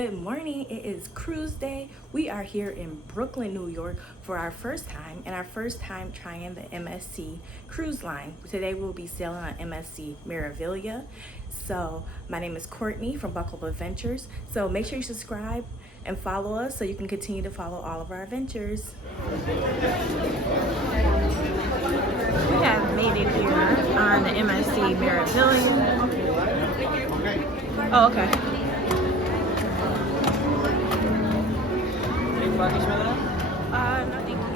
Good morning. It is cruise day. We are here in Brooklyn, New York for our first time trying the MSC cruise line. Today we'll be sailing on MSC Meraviglia. So my name is Courtney from Buckle Up Adventures. So make sure you subscribe and follow us so you can continue to follow all of our adventures. We have made it here on the MSC Meraviglia. Oh, okay.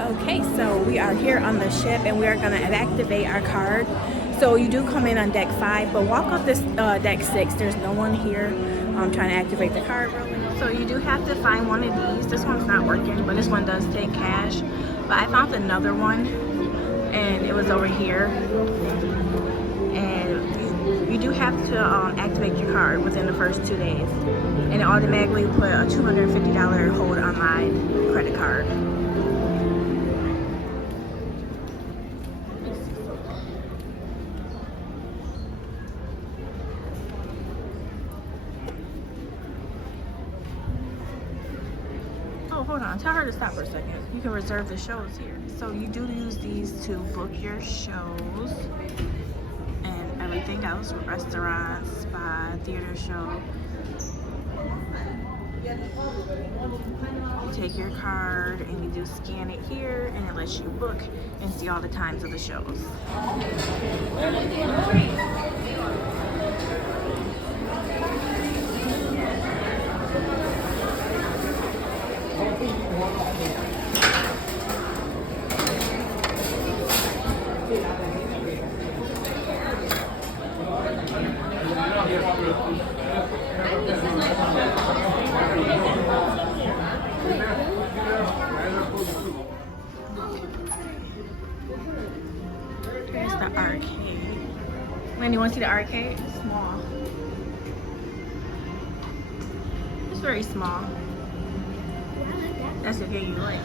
Okay, so we are here on the ship and we are going to activate our card. So you do come in on deck 5, but walk off this deck 6. There's no one here trying to activate the card. So you do have to find one of these. This one's not working, but this one does take cash. But I found another one and it was over here. And you do have to activate your card within the first 2 days. And it automatically put a $250 hold on my credit card. Hold on, tell her to stop for a second. You can reserve the shows here. So you do use these to book your shows and everything else, restaurants, spa, theater show. You take your card and you do scan it here and it lets you book and see all the times of the shows. Here's the arcade. Man, you want to see the arcade? It's small. It's very small. That's the view you like.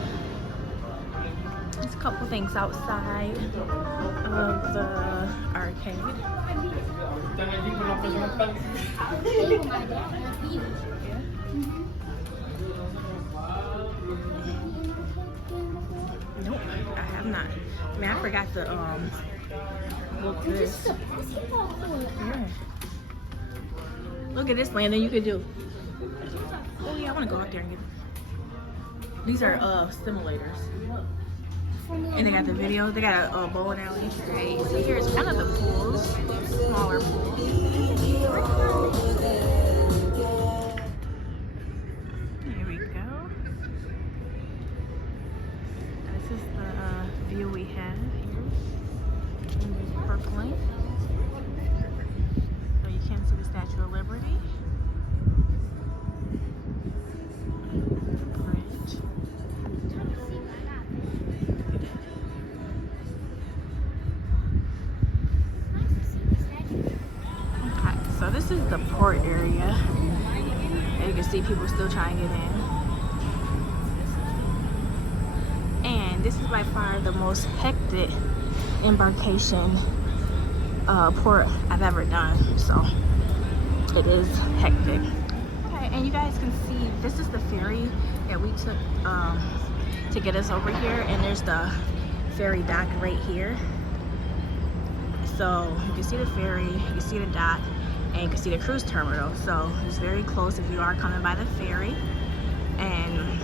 There's a couple things outside of the arcade. Nope, I have not. I mean, I forgot to look this. Yeah. Look at this land that you could do. Oh yeah, I want to go out there and get. These are simulators. And they got the video. They got a bowling alley. Okay, so here's kind of the pools, smaller pools. Here we go. This is the view we have here in Brooklyn. So you can see the Statue of Liberty. So this is the port area. And you can see people still trying to get in. And this is by far the most hectic embarkation port I've ever done. So it is hectic. Okay, and you guys can see this is the ferry that we took to get us over here. And there's the ferry dock right here. So you can see the ferry, you can see the dock, and you can see the cruise terminal. So it's very close if you are coming by the ferry. And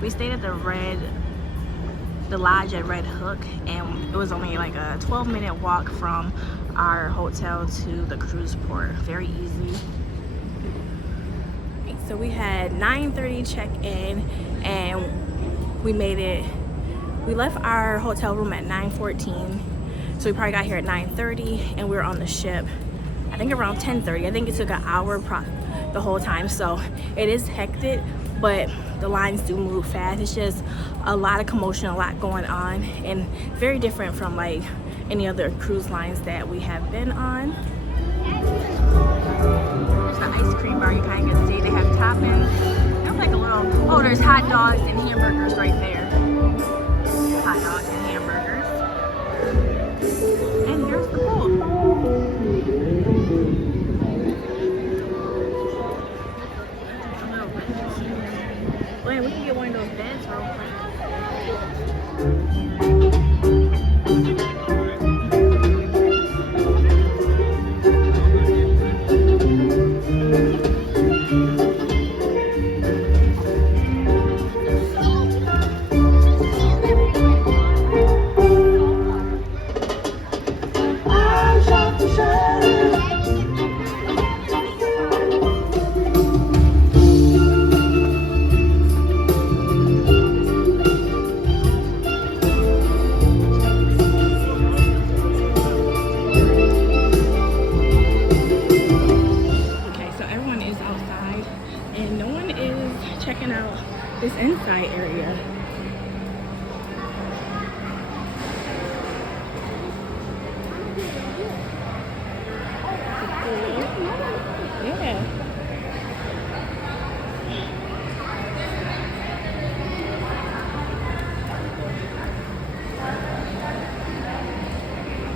we stayed at the lodge at Red Hook, and it was only like a 12-minute walk from our hotel to the cruise port. Very easy. So we had 9:30 check-in and we made it. We left our hotel room at 9:14. So we probably got here at 9:30 and we were on the ship I think around 10:30. I think it took an hour the whole time. So it is hectic, but the lines do move fast. It's just a lot of commotion, a lot going on, and very different from like any other cruise lines that we have been on. There's the ice cream bar. You kind of can see they have toppings. They have like a little, oh, there's hot dogs and hamburgers right there. Hot dogs and hamburgers. And here's the pool. A little bit. those beds real quick. Checking out this inside area. Yeah.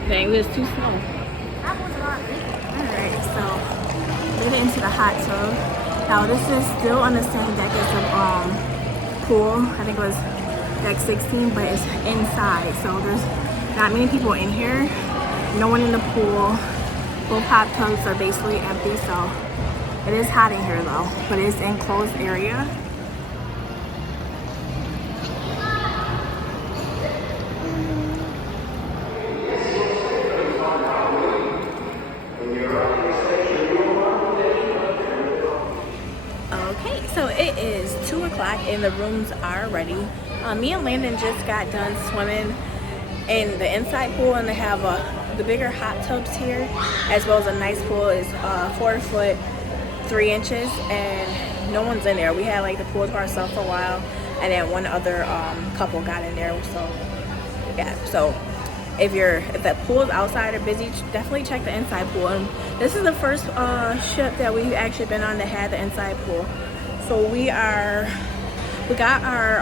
Dang, it was too slow. Alright, so made it into the hot tub. Now this is still on the same deck as the pool. I think it was deck 16, but it's inside. So there's not many people in here. No one in the pool. Both hot tubs are basically empty, so it is hot in here though. But it's an enclosed area. So it is 2 o'clock and the rooms are ready. Me and Landon just got done swimming in the inside pool, and they have the bigger hot tubs here, as well as a nice pool. Is 4 foot 3 inches, and no one's in there. We had like the pool to ourselves for a while, and then one other couple got in there. So yeah, so if the pool is outside or busy, definitely check the inside pool. And this is the first ship that we've actually been on that had the inside pool. So we got our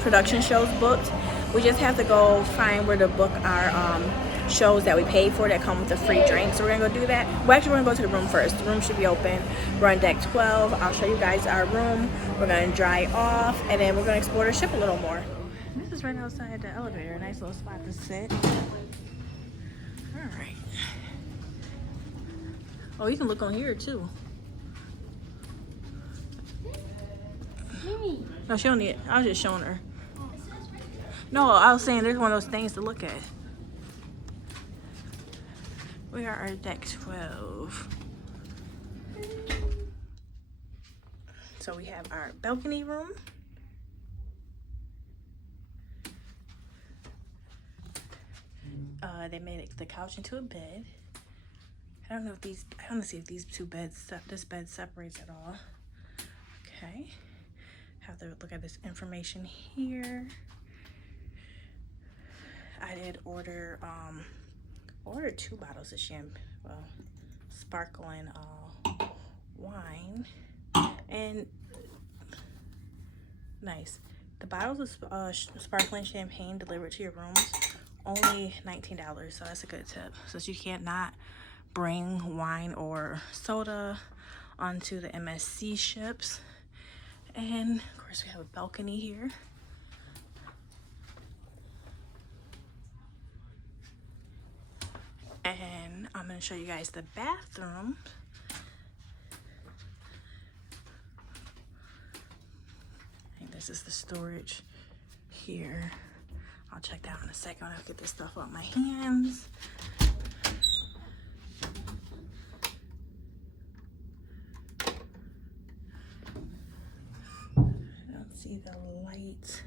production shows booked. We just have to go find where to book our shows that we paid for that come with a free drink. So we're gonna go do that. Well, actually, we're gonna go to the room first. The room should be open. We're on deck 12. I'll show you guys our room. We're gonna dry off, and then we're gonna explore the ship a little more. This is right outside the elevator. Nice little spot to sit. All right. Oh, you can look on here too. No, she don't need it. I was just showing her. No, I was saying there's one of those things to look at. We are at deck 12. So we have our balcony room. They made the couch into a bed. I don't want to see if these two beds, this bed separates at all. Okay. Have to look at this information here. I did order 2 bottles of sparkling wine, and nice. The bottles of sparkling champagne delivered to your rooms, only $19, so that's a good tip. So you can't not bring wine or soda onto the MSC ships. And of course we have a balcony here. And I'm going to show you guys the bathroom. I think this is the storage here. I'll check that in a second when I get this stuff out my hands. See the light,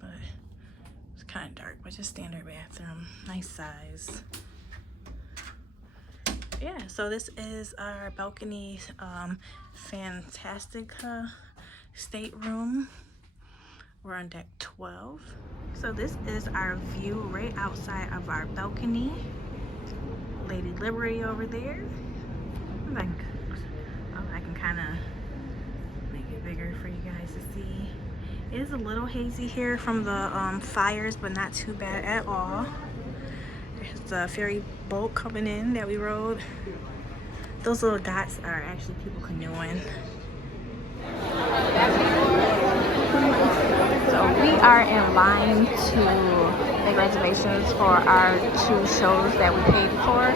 but it's kind of dark, but just standard bathroom, nice size. Yeah, so this is our balcony Fantastica stateroom. We're on deck 12. So this is our view right outside of our balcony. Lady Liberty over there. I can kind of bigger for you guys to see. It is a little hazy here from the fires, but not too bad at all. There's the ferry boat coming in that we rode. Those little dots are actually people canoeing. So we are in line to make reservations for our 2 shows that we paid for.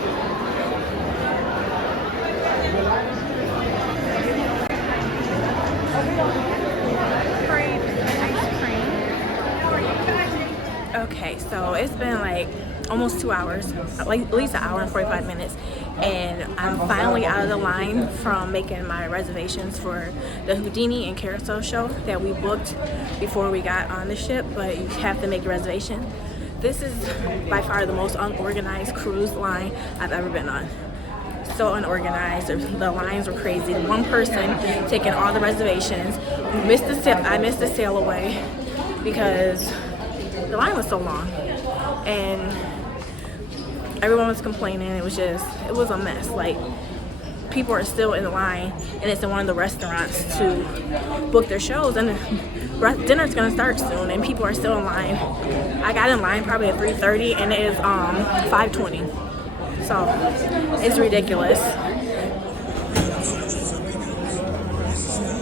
Okay, so it's been like almost 2 hours, like at least an hour and 45 minutes, and I'm finally out of the line from making my reservations for the Houdini and Carousel show that we booked before we got on the ship, but you have to make a reservation. This is by far the most unorganized cruise line I've ever been on. So unorganized, the lines were crazy. One person taking all the reservations. I missed the sail away because the line was so long, and everyone was complaining. It was a mess. Like, people are still in the line, and it's in one of the restaurants to book their shows, and dinner's gonna start soon, and people are still in line. I got in line probably at 3:30, and it is 5:20. So it's ridiculous.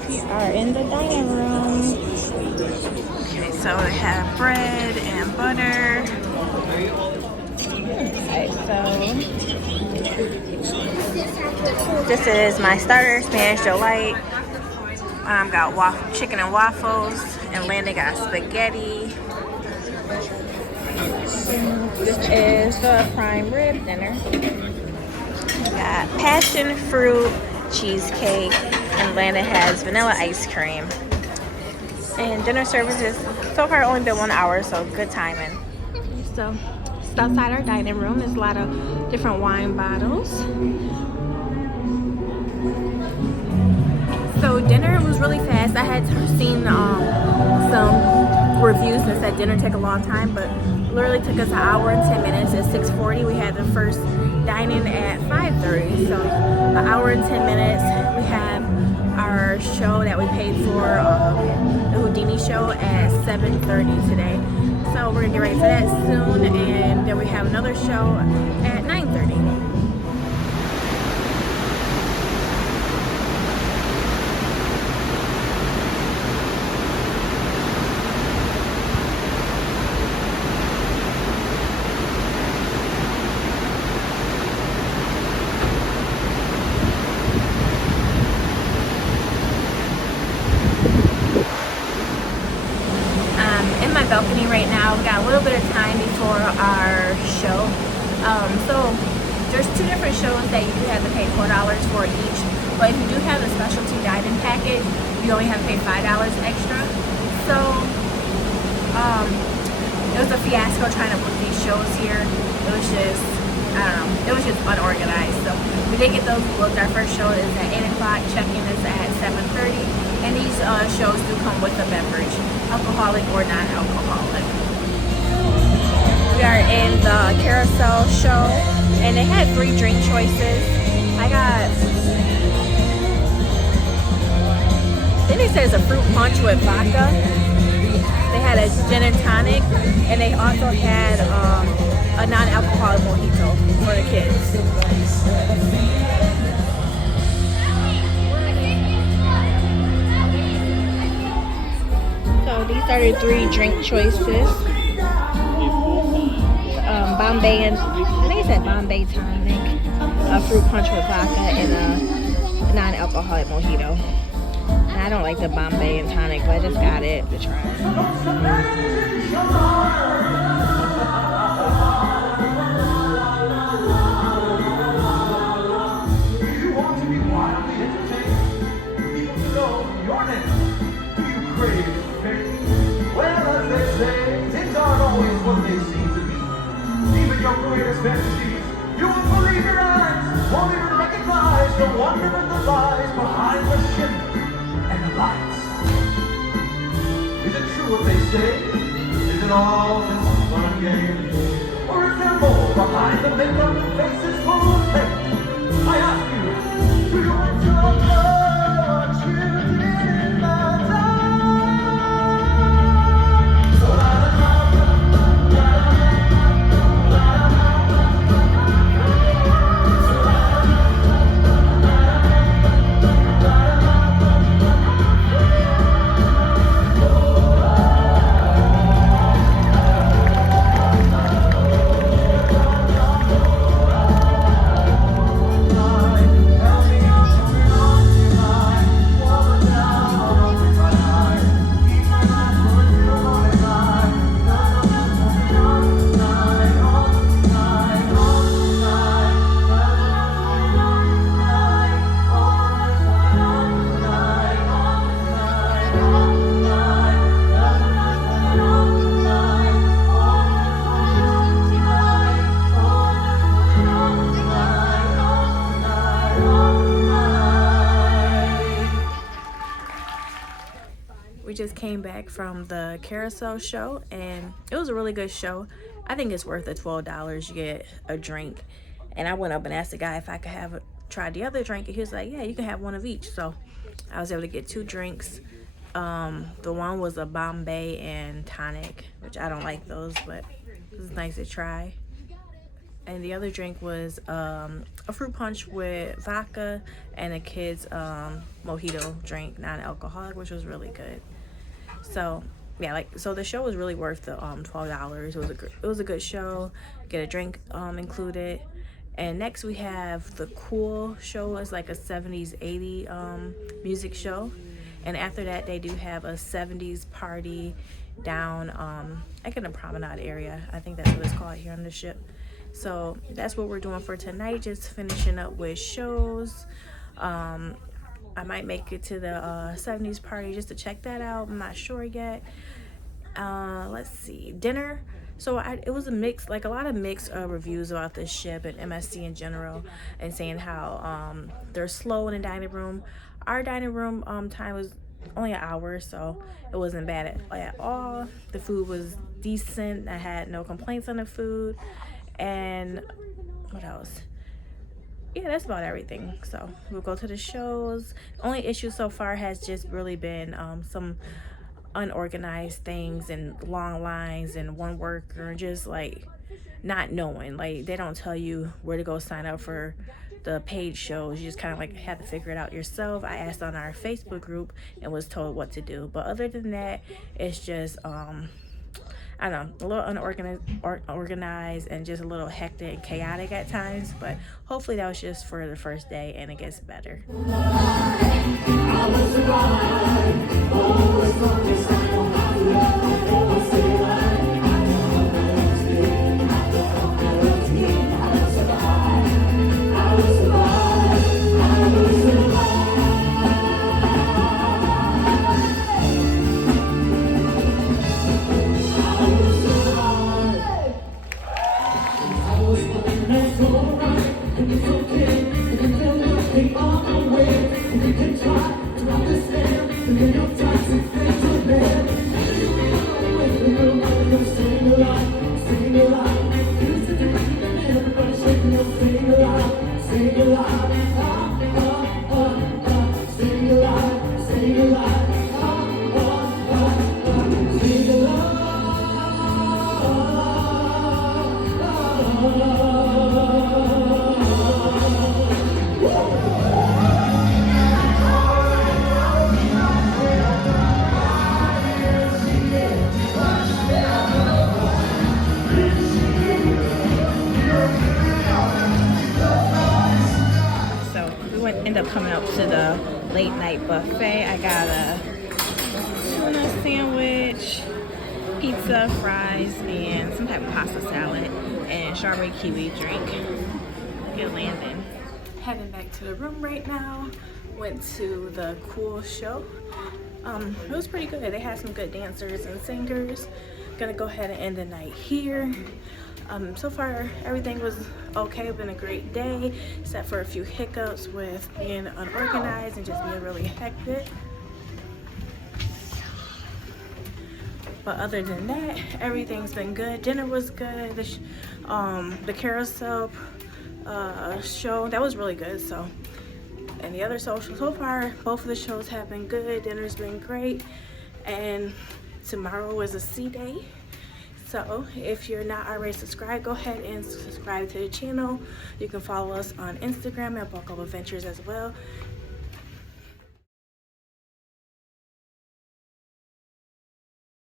We are in the dining room. Okay, so they have bread and butter. Okay, so this is my starter, Spanish delight. Got chicken and waffles, and Landon got spaghetti. This is the prime rib dinner. Got passion fruit cheesecake, and Landon has vanilla ice cream. And dinner services so far only been 1 hour, so good timing. So just outside our dining room, there's a lot of different wine bottles. So dinner was really fast. I had seen some reviews that said dinner take a long time, but literally took us an hour and 10 minutes. At 6:40, we had the first dine-in at 5:30. So an hour and 10 minutes. We have our show that we paid for, the Houdini show, at 7:30 today. So we're gonna get ready for that soon, and then we have another show at 9:30. Balcony right now. We got a little bit of time before our show. So there's 2 different shows that you do have to pay $4 for each, but if you do have a specialty dining packet, you only have to pay $5 extra. So it was a fiasco trying to book these shows here. It was just, I don't know, it was just unorganized. So we did get those booked. Our first show is at 8 o'clock, check-in is at 7:30, and these shows do come with a beverage, alcoholic or non-alcoholic. We are in the Carousel show, and they had 3 drink choices. I think they said it's a fruit punch with vodka. They had a gin and tonic, and they also had a non-alcoholic mojito for the kids. So these are the 3 drink choices. Bombay, and I think it said Bombay tonic, a fruit punch with vodka, and a non-alcoholic mojito. And I don't like the Bombay and tonic, but I just got it to try. Your greatest fantasies, you will believe your eyes, won't even recognize the wonderment that lies behind the ship and the lights. Is it true what they say? Is it all this fun and game? Or is there more behind the makeup and faces full of pain? I ask you, do you want to know what you did in the dark? just came back from the Carousel show, and it was a really good show. I think it's worth the $12. You get a drink, and I went up and asked the guy if I could have tried the other drink, and he was like, yeah, you can have one of each. So I was able to get 2 drinks. The one was a Bombay and tonic, which I don't like those, but it was nice to try. And the other drink was a fruit punch with vodka and a kid's mojito drink, non-alcoholic, which was really good. So yeah, so the show was really worth the $12. It was a good show. Get a drink included. And next we have the Cool show. It's like a 70s 80s music show. And after that, they do have a 70s party down like in the promenade area. I think that's what it's called here on the ship. So that's what we're doing for tonight, just finishing up with shows. I might make it to the 70s party just to check that out. I'm not sure yet. Let's see, dinner. So it was a mix, like a lot of mixed reviews about this ship and MSC in general, and saying how they're slow in the dining room. Our dining room time was only an hour, so it wasn't bad at all. The food was decent. I had no complaints on the food. And what else? Yeah, that's about everything. So we'll go to the shows. The only issue so far has just really been some unorganized things and long lines and one worker and just like not knowing. Like they don't tell you where to go sign up for the paid shows. You just kind of like have to figure it out yourself. I asked on our Facebook group and was told what to do. But other than that, it's just I don't know, a little unorganized and just a little hectic and chaotic at times, but hopefully that was just for the first day and it gets better. End up coming up to the late night buffet. I got a tuna sandwich, pizza, fries, and some type of pasta salad, and strawberry kiwi drink. Good landing. Heading back to the room right now. Went to the Cool show. It was pretty good. They had some good dancers and singers. Gonna go ahead and end the night here. So far everything was okay. It's been a great day, except for a few hiccups with being unorganized and just being really hectic. But other than that, everything's been good. Dinner was good. The Carousel show, that was really good. So, and the other social, so far both of the shows have been good. Dinner's been great, and tomorrow is a sea day. So if you're not already subscribed, go ahead and subscribe to the channel. You can follow us on Instagram at Buckle Adventures as well.